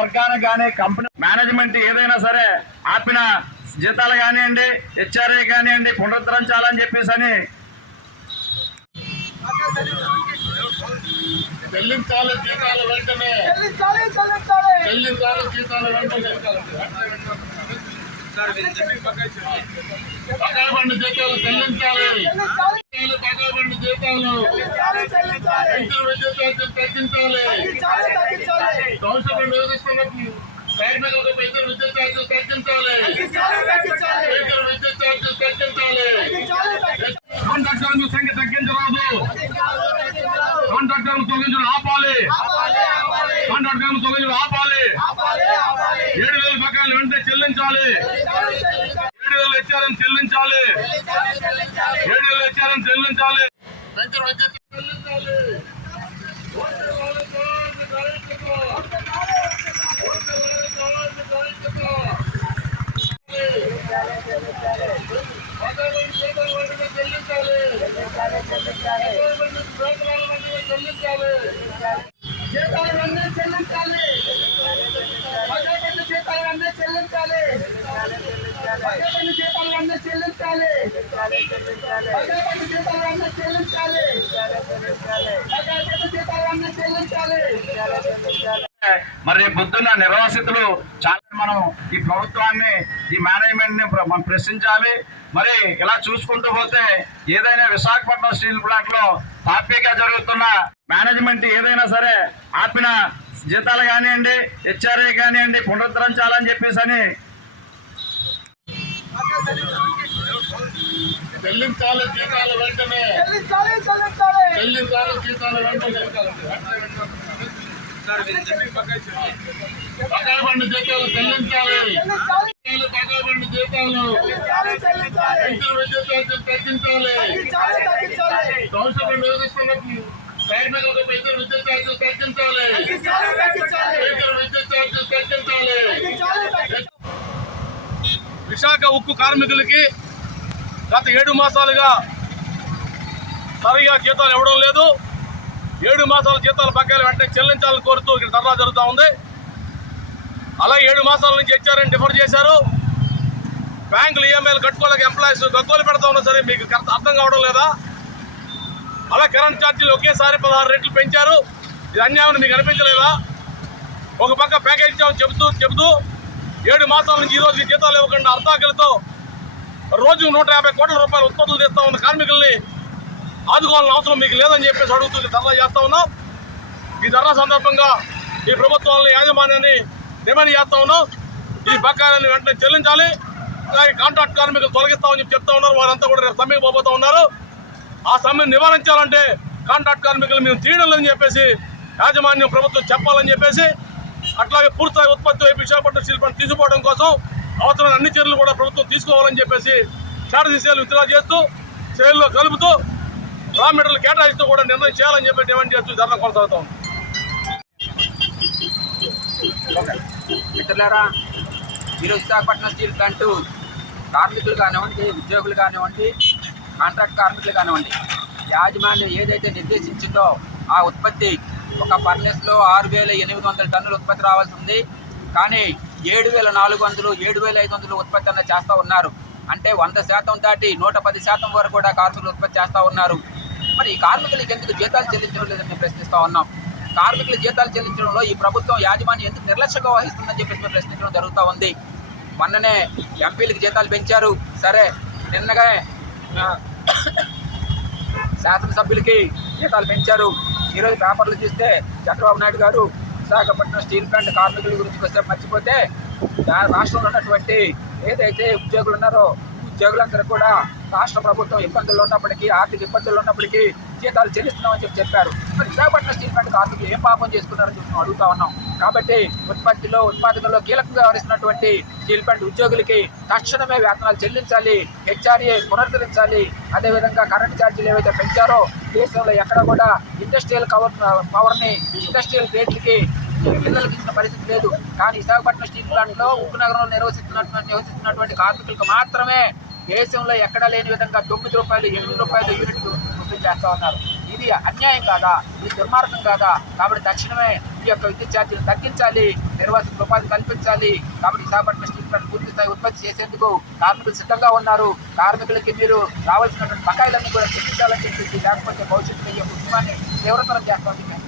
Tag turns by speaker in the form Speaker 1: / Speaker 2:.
Speaker 1: వర్గానికి కానీ company management ఏదైనా సరే ఆపిన జీతాలు కానివ్వండి హెచ్ఆర్ఏ కానివ్వండి పునరుద్ధరించాలని చెప్పేసి అని చెల్లించాలి జీతాలు వెంటనే.
Speaker 2: చెల్లించాలి
Speaker 1: జీతాలు వెంటనే. జీతాలు చెల్లించాలి. జీతాలు. రైతుల విద్యుత్ ఛార్జీలు తగ్గించాలి
Speaker 2: తగ్గించాలి తగ్గించాలి
Speaker 1: సంవత్సరం నియోగిస్తున్నప్పుడు కార్మికులకు పెంచిన విద్యుత్ ఛార్జీలు తగ్గించాలి
Speaker 2: తగ్గించాలి తగ్గించాలి
Speaker 1: రైతుల విద్యుత్ ఛార్జీలు తగ్గించాలి
Speaker 2: తగ్గించాలి తగ్గించాలి
Speaker 1: కాంట్రాక్టర్ల సంఖ్య తగ్గించరాదు కాంట్రాక్టర్లను తొలగించడం ఆపాలి
Speaker 2: ఆపాలి ఆపాలి
Speaker 1: కాంట్రాక్టర్లను తొలగించడం ఆపాలి
Speaker 2: ఆపాలి ఆపాలి
Speaker 1: ఏడు వేల బకాయిలు వెంటనే చెల్లించాలి
Speaker 2: చెల్లించాలి చెల్లించాలి
Speaker 1: ఏడు వేలు ఇచ్చారని చెల్లించాలి
Speaker 2: చెల్లించాలి చెల్లించాలి
Speaker 1: ఏడు వేలు ఇచ్చారని చెల్లించాలి పెంచిన విద్యుత్ చెల్లించాలి చెల్లించాలి.
Speaker 2: జీతాలు చెల్లించాలి బడ్జెట్ జీతాలు చెల్లించాలి బడ్జెట్ జీతాలు చెల్లించాలి బడ్జెట్ జీతాలు చెల్లించాలి బడ్జెట్ జీతాలు చెల్లించాలి
Speaker 1: మరి పొద్దున్న నిర్వాసితులు చాలా మనం ఈ ప్రభుత్వాన్ని ఈ మేనేజ్మెంట్ని ప్ర- మనం ప్రశ్నించాలి. మరి ఇలా చూసుకుంటూ పోతే ఏదైనా విశాఖపట్నం స్టీల్ ప్లాంట్లో తాపీగా జరుగుతున్న మేనేజ్మెంట్ ఏదైనా సరే ఆపిన జీతాలు కానివ్వండి హెచ్ఆర్ఏ కానివ్వండి పునరుద్ధరించాలని చెప్పేసి అని చెల్లించాలి జీతాలు వెంటనే.
Speaker 2: చెల్లించాలి చెల్లించాలి.
Speaker 1: చెల్లించాలి జీతాలు వెంటనే. బకాయి జీతాలు చెల్లించాలి.
Speaker 2: చెల్లించాలి
Speaker 1: జీతాలు రైతుల విద్యుత్ తగ్గించాలి.
Speaker 2: తగ్గించాలి
Speaker 1: సంవత్సరం కార్మికులకు పెద్ద విద్యుత్ ఛార్జీలు తగ్గించాలి. రైతుల విద్యుత్ ఛార్జీలు తగ్గించాలి.
Speaker 3: విశాఖ ఉక్కు కార్మికులకి గత ఏడు మాసాలుగా సరిగా జీతాలు ఇవ్వడం లేదు. ఏడు మాసాల జీతాల బకాయిలు వెంటనే చెల్లించాలని కోరుతూ ఇక్కడ ధర్నా జరుగుతూ ఉంది. అలాగే ఏడు మాసాల నుంచి హెచ్ఆర్ఎన్ డిఫర్ చేశారు. బ్యాంకులు ఈఎంఐలు కట్టుకోలేక ఎంప్లాయీస్ గగ్గోలు పెడతా ఉన్నా సరే మీకు అర్థం కావడం లేదా? అలా కరెంట్ ఛార్జీలు ఒకేసారి పదహారు రేట్లు పెంచారు. ఇది అన్యాయం మీకు అనిపించలేదా? ఒక పక్క ప్యాకేజ్ ఇచ్చామని చెబుతూ చెబుతూ ఏడు మాసాల నుంచి ఈ రోజు జీతాలు ఇవ్వకుండా అర్ధాకలతో రోజు నూట యాభై కోట్ల రూపాయల ఉత్పత్తులు తెస్తా ఉన్న కార్మికుల్ని ఆదుకోవాలని అవసరం మీకు లేదని చెప్పేసి అడుగుతూ ధర్నా చేస్తా ఉన్నాం. ఈ ధర్నా సందర్భంగా ఈ ప్రభుత్వాలని యాజమాన్యాన్ని డిమాండ్ చేస్తా ఉన్నాం. ఈ బకాయిలను వెంటనే చెల్లించాలి. అలాగే కాంట్రాక్ట్ కార్మికులు తొలగిస్తామని చెప్పి చెప్తా ఉన్నారు. వారంతా కూడా రేపు సమ్మెకి పోబోతా ఉన్నారు. ఆ సమ్మెను నివారించాలంటే కాంట్రాక్ట్ కార్మికులు మేము తీయడం లేదని చెప్పేసి యాజమాన్యం ప్రభుత్వం చెప్పాలని చెప్పేసి అట్లాగే పూర్తిగా ఉత్పత్తి వైపు విశాఖపట్నం శిల్పాన్ని తీసుకోవడం కోసం అవసరమైన అన్ని చర్యలు కూడా ప్రభుత్వం తీసుకోవాలని చెప్పేసి చార్జీ సేల్ విత్డ్రా చేస్తూ చర్యల్లో కలుపుతూ రా మెటీరియల్ కేటాయిస్తూ కూడా నిర్ణయం చేయాలని చెప్పి డిమాండ్ చేస్తూ ధర్నా కొనసాగుతాం
Speaker 4: మిత్రులారా ఈరోజు విశాఖపట్నం స్టీల్ ప్లాంట్ కార్మికులు కానివ్వండి ఉద్యోగులు కానివ్వండి కాంట్రాక్ట్ కార్మికులు కానివ్వండి యాజమాన్యం ఏదైతే నిర్దేశించిందో ఆ ఉత్పత్తి ఒక ఫర్నెస్లో ఆరు వేల ఎనిమిది వందల టన్నుల ఉత్పత్తి రావాల్సి ఉంది. కానీ ఏడు వేల నాలుగు వందలు ఏడు వేల ఐదు వందలు ఉత్పత్తి అన్న చేస్తూ ఉన్నారు. అంటే వంద శాతం దాటి నూట పది శాతం వరకు కూడా కార్మికులు ఉత్పత్తి చేస్తూ ఉన్నారు. మరి ఈ కార్మికులకి ఎందుకు జీతాలు చెల్లించడం లేదని మేము ప్రశ్నిస్తూ ఉన్నాం. కార్మికుల జీతాలు చెల్లించడంలో ఈ ప్రభుత్వం యాజమాన్యం ఎందుకు నిర్లక్ష్యంగా వహిస్తుందని చెప్పేసి మేము ప్రశ్నించడం జరుగుతూ ఉంది. మొన్ననే ఎంపీలకు జీతాలు పెంచారు. సరే నిన్నగా శాసనసభ్యులకి జీతాలు పెంచారు. ఈరోజు పేపర్లు చూస్తే చంద్రబాబు నాయుడు గారు విశాఖపట్నం స్టీల్ ప్లాంట్ కార్మికుల గురించి వస్తే మర్చిపోతే రాష్ట్రంలో ఉన్నటువంటి ఏదైతే ఉద్యోగులు ఉన్నారో ఉద్యోగులందరూ కూడా రాష్ట్ర ప్రభుత్వం ఇబ్బందుల్లో ఉన్నప్పటికీ ఆర్థిక ఇబ్బందుల్లో ఉన్నప్పటికీ జీతాలు చెల్లిస్తున్నామని చెప్పి చెప్పారు. మరి విశాఖపట్నం స్టీల్ ప్లాంట్ కార్మికులు ఏం పాపం చేసుకున్నారని చెప్పి అడుగుతా ఉన్నాం. కాబట్టి ఉత్పత్తిలో ఉత్పాదకలో కీలకంగా వ్యవహరిస్తున్నటువంటి స్టీల్ ప్లాంట్ ఉద్యోగులకి తక్షణమే వేతనాలు చెల్లించాలి హెచ్ఆర్ఏ పునరుద్ధరించాలి. అదేవిధంగా కరెంట్ ఛార్జీలు ఏవైతే పెంచారో దేశంలో ఎక్కడ కూడా ఇండస్ట్రియల్ కవర్ పవర్ని ఇండస్ట్రియల్ రేట్లకి పిల్లలకి ఇచ్చిన పరిస్థితి లేదు. కానీ విశాఖపట్నం స్టీల్ ప్లాంట్లో ఉప్పు నగరంలో నిర్వహిస్తున్నటువంటి నిర్వహిస్తున్నటువంటి కార్మికులకు మాత్రమే దేశంలో ఎక్కడా లేని విధంగా తొమ్మిది రూపాయలు ఎనిమిది రూపాయలు యూనిట్ వసూలు చేస్తా ఉన్నారు. ఇది అన్యాయం కాదా? ఇది దుర్మార్గం కాదా? కాబట్టి తక్షణమే ఈ యొక్క విద్యుత్ ఛార్జీలు తగ్గించాలి. నిర్వాసితులకు ఉపాధి కల్పించాలి. కాబట్టి విశాఖపట్నం స్టీల్ ప్లాంట్ పూర్తి స్థాయి ఉత్పత్తి చేసేందుకు కార్మికులు సిద్ధంగా ఉన్నారు. కార్మికులకి మీరు రావాల్సినటువంటి బకాయిలన్నీ కూడా చెల్లించాలని చెప్పేసి లేకపోతే భవిష్యత్తులో ఈ యొక్క ఉద్యమాన్ని తీవ్రతరం చేస్తామని